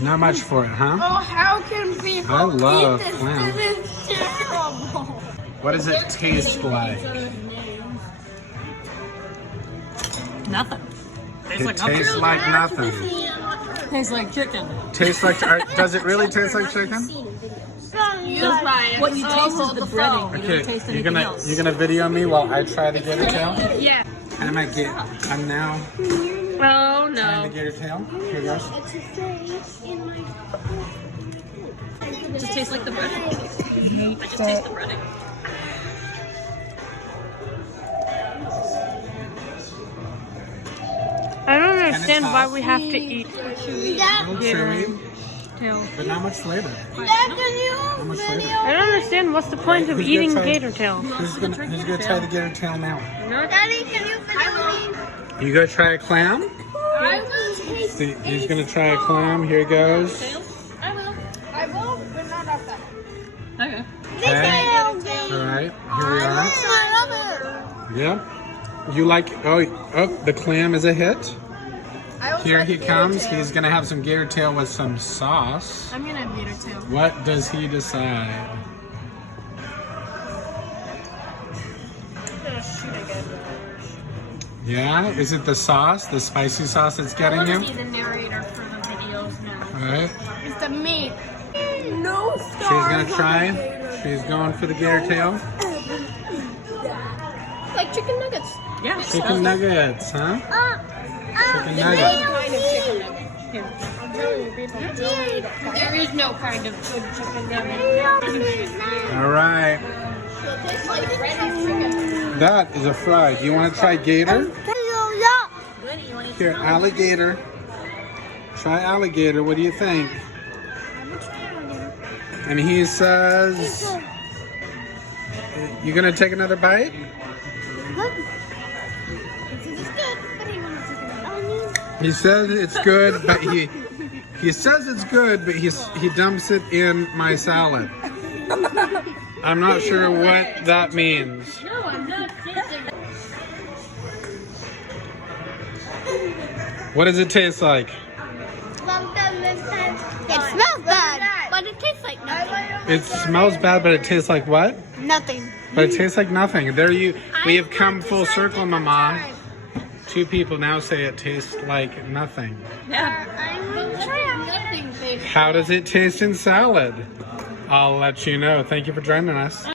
Not much for it, huh? Oh, how can people I love eat this? clam. This is terrible. What does it taste like? Nothing. Tastes It like nothing. tastes like nothing. Tastes like chicken. Tastes like, does it really taste like chicken? Just what you taste is the breading. You don't taste anything else. You're gonna video me while I try to gator tail? Yeah. I'm now Oh trying to no. gator tail. Here goes. It just tastes like the breading. I just taste the breading. I don't understand it's why hot. we have to eat A little chewy, tail. but not much flavor. Not much flavor. I don't understand what's the point of Who's eating gonna try- gator tail. Who's gonna try the gator tail now? Daddy, can you film me? You go try a clam? I will taste See, he's gonna try a clam. Here goes. I will, but not outside. Okay. Okay. All right. Here we are. Yeah. You like? Oh, the clam is a hit. Here he comes. He's gonna have some gator tail with some sauce. I'm gonna have gator tail. What does he decide? I'm gonna shoot again. Yeah. Is it the sauce, the spicy sauce that's getting you? the narrator for the videos now. All right. It's the meat. No stars. She's gonna try. She's going for the gator tail. Like chicken nuggets. Yeah. Chicken nuggets, huh? Chicken nuggets. Kind of chicken nugget. Here. There is no kind of good chicken nugget. All right. It tastes like breaded chicken. That is a fry. Do you want to try gator? Here, alligator. Try alligator. What do you think? And he says, you gonna take another bite? He says it's good, but he says it's good, but he dumps it in my salad. I'm not sure what that means. No, I'm not tasting. What does it taste like? It smells bad, but it tastes like nothing. It smells bad, but it tastes like what? Nothing. But it tastes like nothing. We have come full circle, Mama. Two people now say it tastes like nothing. Yeah. Nothing tastes. How does it taste in salad? I'll let you know. Thank you for joining us.